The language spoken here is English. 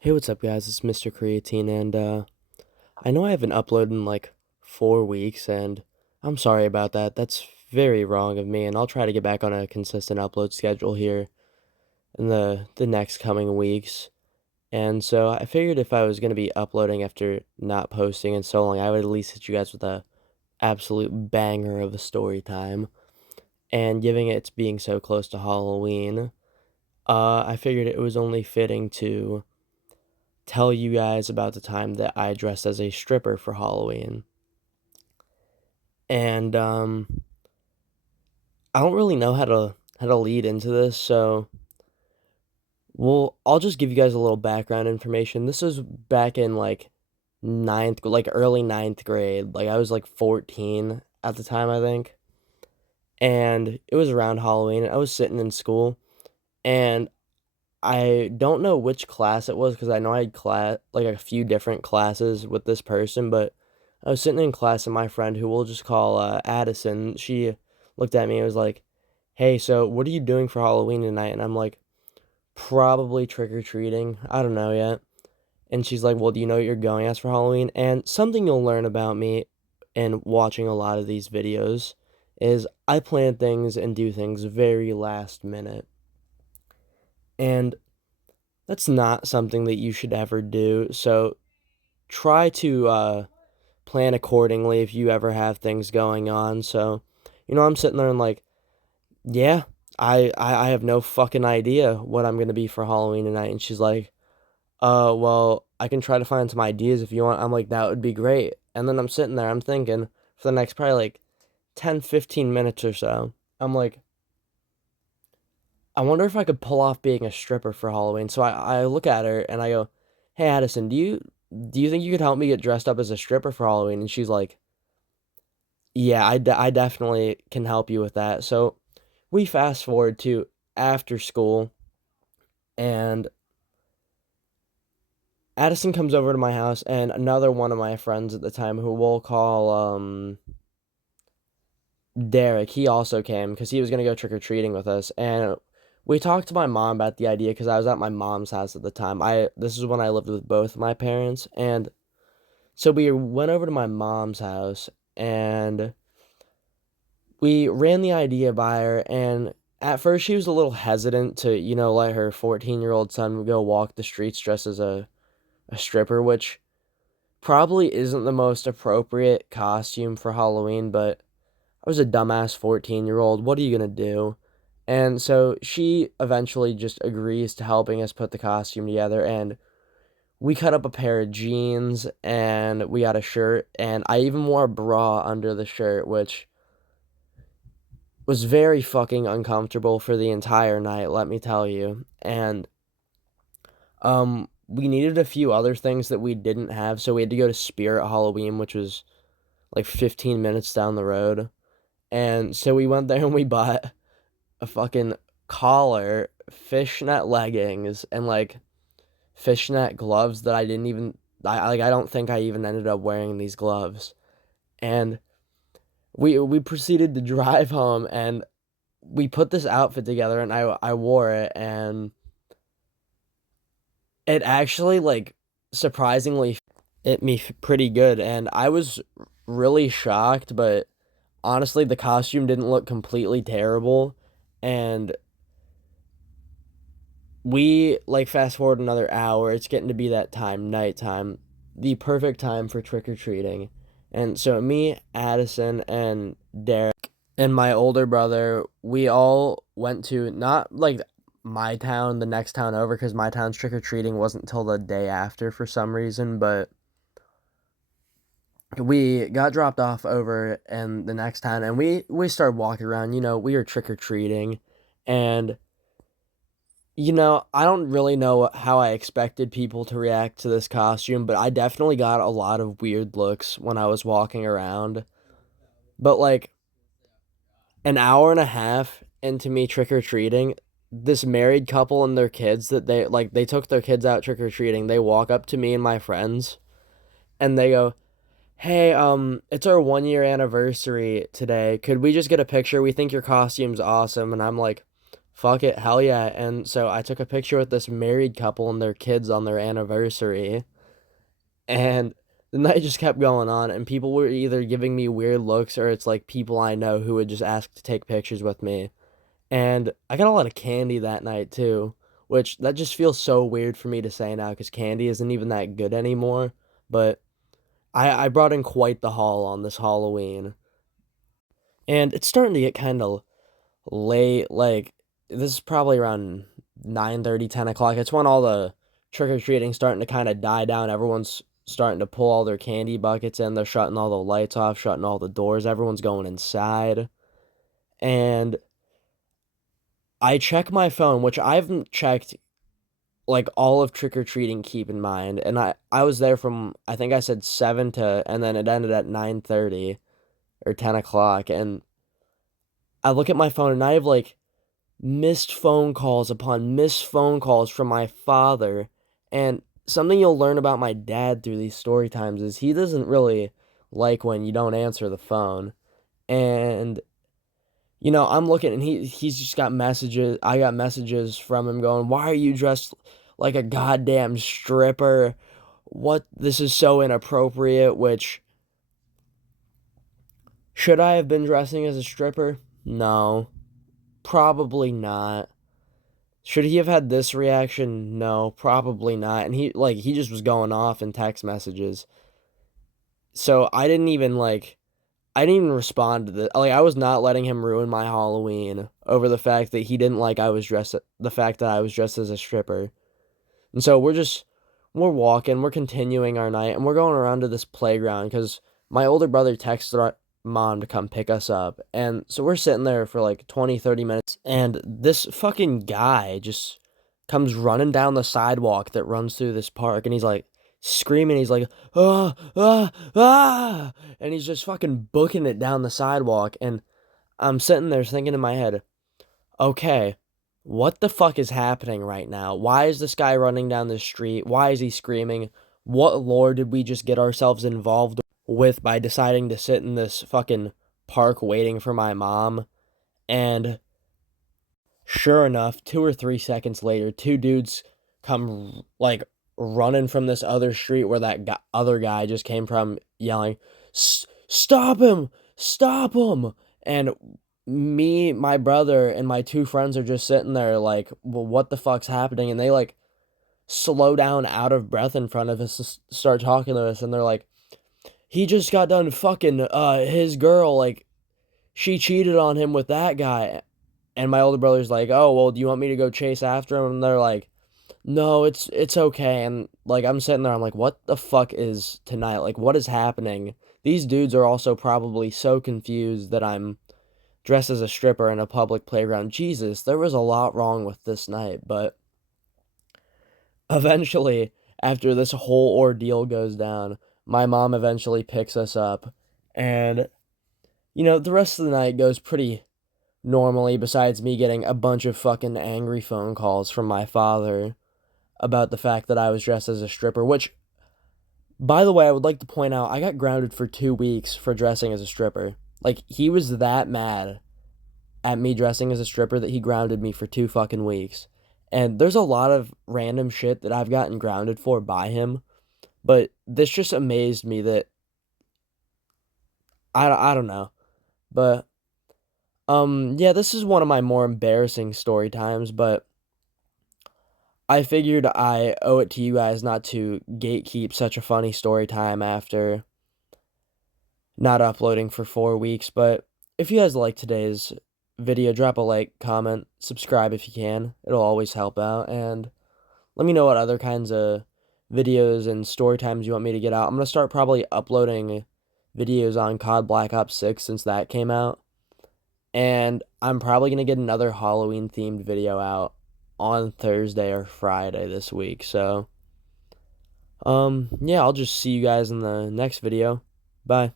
Hey, what's up, guys? It's Mr. Creatine, and I know I haven't uploaded in like 4 weeks, and I'm sorry about that. That's very wrong of me, and I'll try to get back on a consistent upload schedule here in the next coming weeks. And so I figured if I was gonna be uploading after not posting in so long, I would at least hit you guys with a absolute banger of a story time. And giving it being so close to Halloween, I figured it was only fitting to tell you guys about the time that I dressed as a stripper for Halloween. And I don't really know how to lead into this, so I'll just give you guys a little background information. This was back in like early ninth grade. Like I was like 14 at the time, I think. And it was around Halloween. I was sitting in school, and I don't know which class it was because I know I had like a few different classes with this person, but I was sitting in class and my friend, who we'll just call Addison, she looked at me and was like, "Hey, so what are you doing for Halloween tonight?" And I'm like, "Probably trick or treating. I don't know yet." And she's like, "Well, do you know what you're going as for Halloween?" And something you'll learn about me in watching a lot of these videos is I plan things and do things very last minute. And that's not something that you should ever do. So try to plan accordingly if you ever have things going on. So, I'm sitting there and like, yeah, I have no fucking idea what I'm gonna be for Halloween tonight. And she's like, well, I can try to find some ideas if you want. I'm like, that would be great. And then I'm sitting there, I'm thinking for the next probably like 10, 15 minutes or so. I'm like, I wonder if I could pull off being a stripper for Halloween. So I look at her and I go, "Hey Addison, do you think you could help me get dressed up as a stripper for Halloween?" And she's like, "Yeah, I definitely can help you with that." So we fast forward to after school, and Addison comes over to my house, and another one of my friends at the time, who we'll call Derek, he also came because he was gonna go trick or treating with us, and we talked to my mom about the idea because I was at my mom's house at the time. I This is when I lived with both my parents, and so we went over to my mom's house, and we ran the idea by her. And at first she was a little hesitant to let her 14-year-old son go walk the streets dressed as a stripper, which probably isn't the most appropriate costume for Halloween, but I was a dumbass 14-year-old. What are you gonna do? And so she eventually just agrees to helping us put the costume together, and we cut up a pair of jeans and we got a shirt, and I even wore a bra under the shirt, which was very fucking uncomfortable for the entire night, let me tell you. And we needed a few other things that we didn't have, so we had to go to Spirit Halloween, which was like 15 minutes down the road. And so we went there and we bought a fucking collar, fishnet leggings, and like fishnet gloves that I didn't even I don't think I even ended up wearing these gloves. And we proceeded to drive home, and we put this outfit together, and I wore it, and it actually like surprisingly fit me pretty good. And I was really shocked, but honestly the costume didn't look completely terrible. And we like fast forward another hour, it's getting to be that time, nighttime, the perfect time for trick-or-treating. And so me, Addison, and Derek, and my older brother, we all went to not like my town, the next town over, because my town's trick-or-treating wasn't until the day after for some reason. But we got dropped off over in the next town, and we started walking around. We were trick-or-treating. And I don't really know how I expected people to react to this costume, but I definitely got a lot of weird looks when I was walking around. But like an hour and a half into me trick or treating, this married couple and their kids, that they took their kids out trick or treating, they walk up to me and my friends, and they go, "Hey, it's our 1 year anniversary today. Could we just get a picture? We think your costume's awesome." And I'm like, fuck it, hell yeah. And so I took a picture with this married couple and their kids on their anniversary. And the night just kept going on, and people were either giving me weird looks or it's like people I know who would just ask to take pictures with me. And I got a lot of candy that night too, which that just feels so weird for me to say now because candy isn't even that good anymore. But I brought in quite the haul on this Halloween. And it's starting to get kind of late. Like, this is probably around 9:30, 10 o'clock. It's when all the trick-or-treating starting to kind of die down. Everyone's starting to pull all their candy buckets in. They're shutting all the lights off, shutting all the doors. Everyone's going inside. And I check my phone, which I haven't checked like all of trick-or-treating, keep in mind. And I was there from, I think I said 7 to, and then it ended at 9:30 or 10 o'clock. And I look at my phone and I have like missed phone calls upon missed phone calls from my father. And something you'll learn about my dad through these story times is he doesn't really like when you don't answer the phone. And I'm looking and he's just got messages. I got messages from him going, "Why are you dressed like a goddamn stripper? What this is so inappropriate," which should I have been dressing as a stripper? No, probably not. Should he have had this reaction? No, probably not. And he just was going off in text messages. So I didn't even respond to this. Like I was not letting him ruin my Halloween over the fact that he didn't like the fact that I was dressed as a stripper. And so we're walking, we're continuing our night and we're going around to this playground cuz my older brother texted our mom to come pick us up. And so we're sitting there for like 20, 30 minutes and this fucking guy just comes running down the sidewalk that runs through this park and he's like screaming. He's like, "Ah, ah, ah," and he's just fucking booking it down the sidewalk. And I'm sitting there thinking in my head, okay, what the fuck is happening right now? Why is this guy running down the street? Why is he screaming? What lore did we just get ourselves involved with by deciding to sit in this fucking park waiting for my mom? And sure enough, 2 or 3 seconds later, two dudes come like running from this other street where other guy just came from, yelling, "Stop him! Stop him!" And me, my brother, and my two friends are just sitting there like, well, what the fuck's happening? And they like slow down out of breath in front of us to start talking to us. And they're like, he just got done fucking his girl. Like, she cheated on him with that guy. And my older brother's like, "Oh, well, do you want me to go chase after him?" And they're like, "No, it's okay." And like I'm sitting there, I'm like, "What the fuck is tonight? Like what is happening?" These dudes are also probably so confused that I'm dressed as a stripper in a public playground. Jesus, there was a lot wrong with this night, but eventually, after this whole ordeal goes down, my mom eventually picks us up and the rest of the night goes pretty normally besides me getting a bunch of fucking angry phone calls from my father about the fact that I was dressed as a stripper, which, by the way, I would like to point out I got grounded for 2 weeks for dressing as a stripper. Like, he was that mad at me dressing as a stripper that he grounded me for 2 fucking weeks. And there's a lot of random shit that I've gotten grounded for by him, but this just amazed me that I don't know. But, yeah, this is one of my more embarrassing story times, but I figured I owe it to you guys not to gatekeep such a funny story time after not uploading for 4 weeks. But if you guys like today's video, drop a like, comment, subscribe if you can. It'll always help out. And let me know what other kinds of videos and story times you want me to get out. I'm going to start probably uploading videos on COD Black Ops 6 since that came out. And I'm probably going to get another Halloween themed video out on Thursday or Friday this week. So, yeah, I'll just see you guys in the next video. Bye.